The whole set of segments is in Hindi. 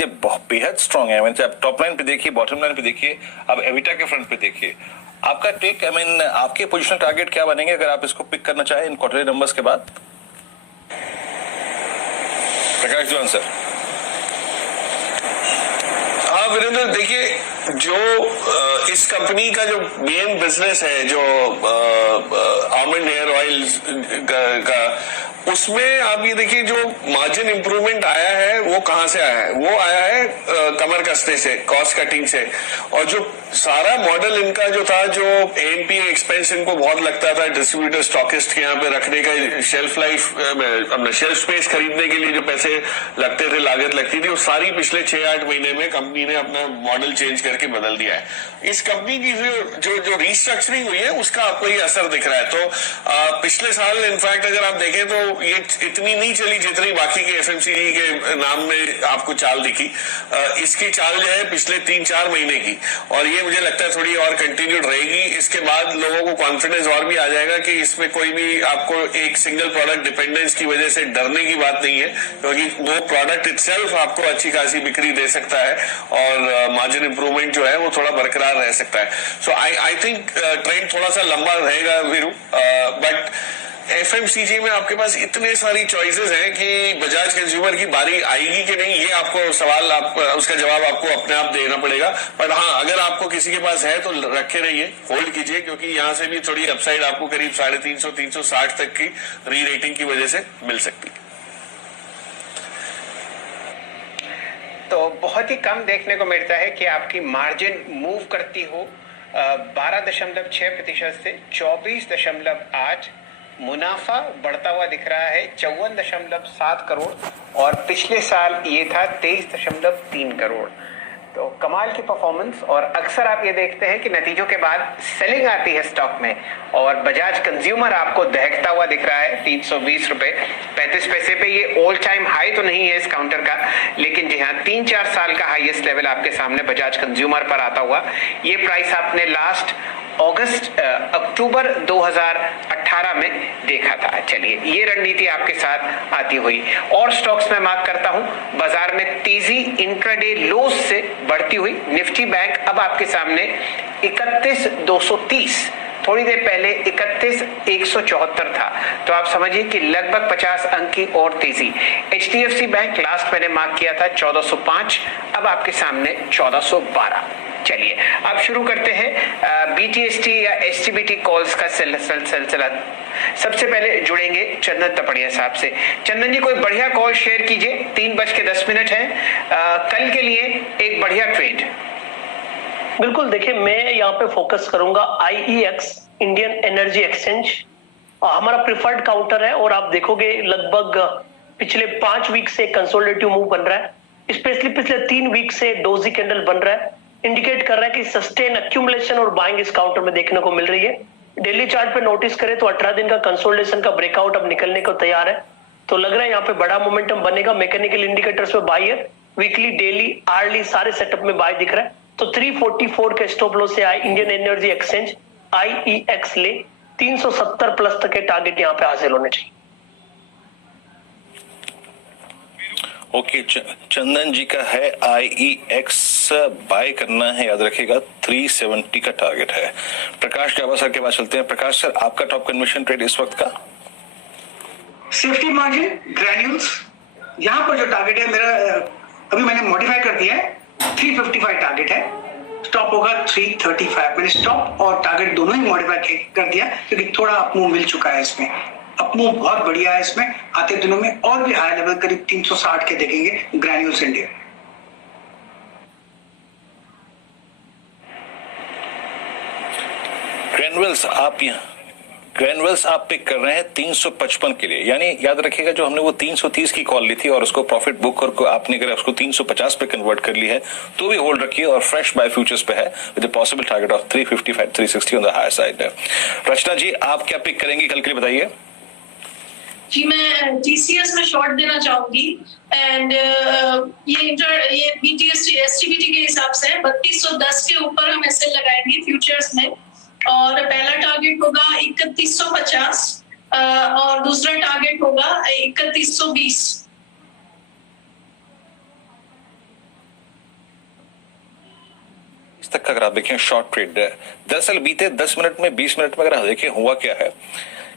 ये बहुत बेहद स्ट्रांग है। मैंने आप टॉप लाइन पे देखिए, बॉटम लाइन पे देखिए, अब एबिटा के फ्रंट पे देखिए। आपका टेक, आई मीन आपके पोजीशनल टारगेट क्या बनेंगे अगर आप इसको पिक करना चाहें इन क्वार्टरली नंबर्स के बाद? प्रकाश जवान सर। हाँ वीरेंद्र, देखिए जो इस कंपनी का जो मेन बिजनेस है, जो आलमंड हेयर ऑयल का उसमें आप ये देखिए जो मार्जिन इंप्रूवमेंट आया है वो कहाँ से आया है? वो आया है कमर कसने से, कॉस्ट कटिंग से। और जो सारा मॉडल इनका जो था, जो एएनपी एक्सपेंस इनको बहुत लगता था डिस्ट्रीब्यूटर स्टॉकिस्ट के यहाँ पे रखने का, शेल्फ लाइफ अपना शेल्फ स्पेस खरीदने के लिए जो पैसे लगते थे, लागत लगती थी, वो सारी पिछले 6-8 महीने में कंपनी ने अपना मॉडल चेंज करके बदल दिया है। इस कंपनी की जो रीस्ट्रक्चरिंग हुई है उसका आपको ये असर दिख रहा है। तो पिछले साल इनफैक्ट अगर आप देखें तो ये इतनी नहीं चली जितनी बाकी के एफएमसीजी के नाम में आपको चाल दिखी। इसकी चाल जो है पिछले 3-4 महीने की, और ये मुझे लगता है थोड़ी और कंटिन्यूड रहेगी। इसके बाद लोगों को कॉन्फिडेंस और भी आ जाएगा कि इसमें कोई भी आपको एक सिंगल प्रोडक्ट डिपेंडेंस की वजह से डरने की बात नहीं है, क्योंकि वो प्रोडक्ट इटसेल्फ आपको अच्छी खासी बिक्री दे सकता है और मार्जिन इंप्रूवमेंट जो है वो थोड़ा बरकरार रह सकता है। सो आई थिंक ट्रेंड थोड़ा सा लंबा रहेगा वीरू, बट एफएमसीजी में आपके पास इतने सारी चॉइसेस हैं कि बजाज कंज्यूमर की बारी आएगी कि नहीं, ये आपको सवाल उसका जवाब आपको अपने आप देना पड़ेगा। पर हाँ, अगर आपको किसी के पास है तो रखे रहिए, होल्ड कीजिए, क्योंकि यहाँ से भी थोड़ी अपसाइड आपको करीब 350-360 तक की री रेटिंग की वजह से मिल सकती है। तो बहुत ही कम देखने को मिलता है कि आपकी मार्जिन मूव करती हो 12.6% से 24.8। मुनाफा बढ़ता हुआ दिख रहा है 54.7 करोड़, और पिछले साल ये था 23.3 करोड़। तो कमाल की परफॉर्मेंस। और अक्सर आप ये देखते हैं कि नतीजों के बाद सेलिंग आती है स्टॉक में, और बजाज कंज्यूमर आपको दहकता हुआ दिख रहा है 320 रुपए 35 पैसे पे। ये ऑल टाइम हाई तो नहीं है इस काउंटर का, लेकिन जी हाँ 3-4 साल का हाईएस्ट लेवल आपके सामने बजाज कंज्यूमर पर आता हुआ। ये प्राइस आपने लास्ट अक्टूबर 2018 में देखा था। चलिए, ये रणनीति आपके साथ आती हुई। और स्टॉक्स में मार्क करता हूं, बाजार में तेजी इंट्राडे लोज से बढ़ती हुई। निफ्टी बैंक अब आपके सामने 31,230, थोड़ी देर पहले 31,174 था, तो आप समझिए कि लगभग 50 अंक की और तेजी। एचडीएफसी बैंक लास्ट मैंने मार्क किया था 1405, अब आपके सामने 1412। चलिए अब शुरू करते हैं बीटीएसटी या एसटीबीटी कॉल्स का सिलसिला। सबसे पहले जुड़ेंगे चंदन तपड़िया साहब से। चंदन जी, कोई बढ़िया कॉल शेयर कीजिए, 3:10 है कल के लिए एक बढ़िया ट्रेड। बिल्कुल, देखिए मैं यहाँ पे फोकस करूंगा आईईएक्स, इंडियन एनर्जी एक्सचेंज। हमारा प्रिफर्ड काउंटर है, और आप देखोगे लगभग पिछले 5 वीक से कंसोलिडेटिव मूव बन रहा है। स्पेशली पिछले 3 वीक से डोजी कैंडल बन रहा है, इंडिकेट कर रहा है कि सस्टेन एक्यूमुलेशन और बाइंग इस काउंटर में देखने को मिल रही है। डेली चार्ट पे नोटिस करें तो 18 दिन का कंसोलिडेशन का ब्रेकआउट अब निकलने को तैयार है, तो लग रहा है यहाँ पे बड़ा मोमेंटम बनेगा। मैकेनिकल इंडिकेटर्स पे बाय है, वीकली, डेली, आर्ली सारे सेटअप में बाय दिख रहा है। तो 344 के स्टॉप लॉस से आए इंडियन एनर्जी एक्सचेंज आईईएक्स ले 370 प्लस तक के टारगेट यहाँ पे हासिल होने चाहिए। ओके, चंदन जी का है आईईएक्स बाय करना है, याद रखिएगा 370 का टारगेट है। प्रकाश जावा सर के पास चलते हैं। प्रकाश सर, आपका टॉप कन्वर्शन ट्रेड इस वक्त का? सेफ्टी मार्जिन ग्रैन्यूल्स, यहाँ पर जो टारगेट है मेरा, अभी मैंने मॉडिफाई कर दिया है, 355 टारगेट है, स्टॉप होगा 335। मैंने स्टॉप और टारगेट दोनों ही मॉडिफाई कर दिया, क्योंकि थोड़ा अपमूव मिल चुका है इसमें। अपमूव बहुत बढ़िया है इसमें, आते दिनों में और भी हाई लेवल करीब 360 के देखेंगे ग्रैन्यूल्स इंडिया। ग्रैन्यूल्स आप पिक कर रहे हैं 355 के लिए, यानी याद रखिएगा जो हमने वो 330 की कॉल ली थी और उसको प्रॉफिट बुक और आपने अगर उसको 350 पे कन्वर्ट कर ली है तो भी होल्ड रखिए, और फ्रेश बाय फ्यूचर्स पे है with a possible target of 355-360 on the higher side. Rachna ji, आप क्या पिक करेंगी कल के लिए, बताइए। जी, मैं टीसीएस में शॉर्ट देना चाहूंगी, एंड ये बीटीएस एसटीबीटी के हिसाब से 3210 के ऊपर हम ऐसे लगाएंगे फ्यूचर्स में, और पहला टारगेट होगा 3150 और दूसरा टारगेट होगा 3120। इस तक का अगर आप देखें शॉर्ट ट्रेड, दरअसल बीते 10 मिनट में 20 मिनट में अगर आप देखें हुआ क्या है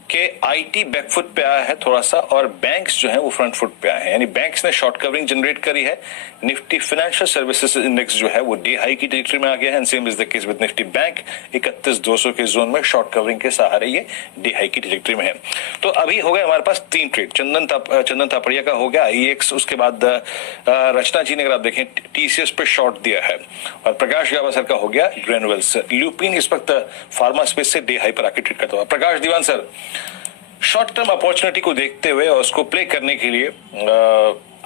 कि आईटी बैकफुट पे आया है थोड़ा सा और बैंक्स जो है वो फ्रंट फुट पे आए हैं, यानी बैंक्स ने शॉर्ट कवरिंग जनरेट करी है। निफ्टी फाइनेंशियल सर्विसेज इंडेक्स जो है वो डे हाई की टेरिटरी में आ गया है and same is the case with Nifty bank 31,200 के जोन में शॉर्ट कवरिंग के सहारे ये डे हाई की टेरिटरी में है। तो अभी हो गए हमारे पास 3 ट्रेड, चंदन थापड़िया का हो गया IEX, उसके बाद रचना जी ने अगर आप देखें TCS पे शॉर्ट दिया है और प्रकाश गावस्कर का हो गया ग्रेनुअल्स। ल्यूपिन इस वक्त फार्मा स्पेस से डे हाई पर आके ट्रेड करता हुआ। प्रकाश दीवान सर, शॉर्ट टर्म अपॉर्चुनिटी को देखते हुए और उसको प्ले करने के लिए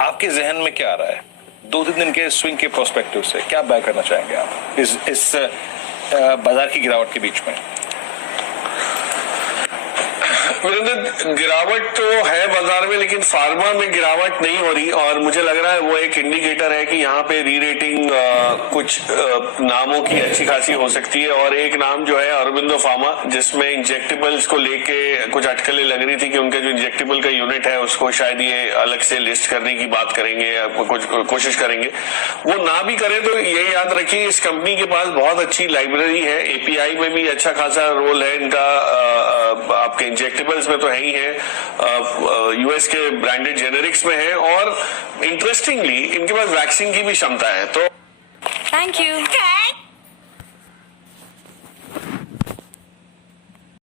आपके जहन में क्या आ रहा है 2-3 दिन के स्विंग के प्रोस्पेक्टिव से, क्या बाय करना चाहेंगे आप इस बाजार की गिरावट के बीच में? वीरेंद्र, गिरावट तो है बाजार में, लेकिन फार्मा में गिरावट नहीं हो रही और मुझे लग रहा है वो एक इंडिकेटर है कि यहाँ पे री रेटिंग कुछ नामों की अच्छी खासी हो सकती है। और एक नाम जो है अरबिंदो फार्मा, जिसमें इंजेक्टेबल्स को लेके कुछ अटकलें लग रही थी कि उनका जो इंजेक्टेबल का यूनिट है उसको शायद ये अलग से लिस्ट करने की बात करेंगे या कुछ कोशिश करेंगे। वो ना भी करें तो ये याद रखिए इस कंपनी के पास बहुत अच्छी लाइब्रेरी है, API में भी अच्छा खासा रोल है इनका, आपके इंजेक्टेबल्स में तो है ही है, US के ब्रांडेड जेनेरिक्स में है और इंटरेस्टिंगली इनके पास वैक्सीन की भी क्षमता है। तो थैंक यू।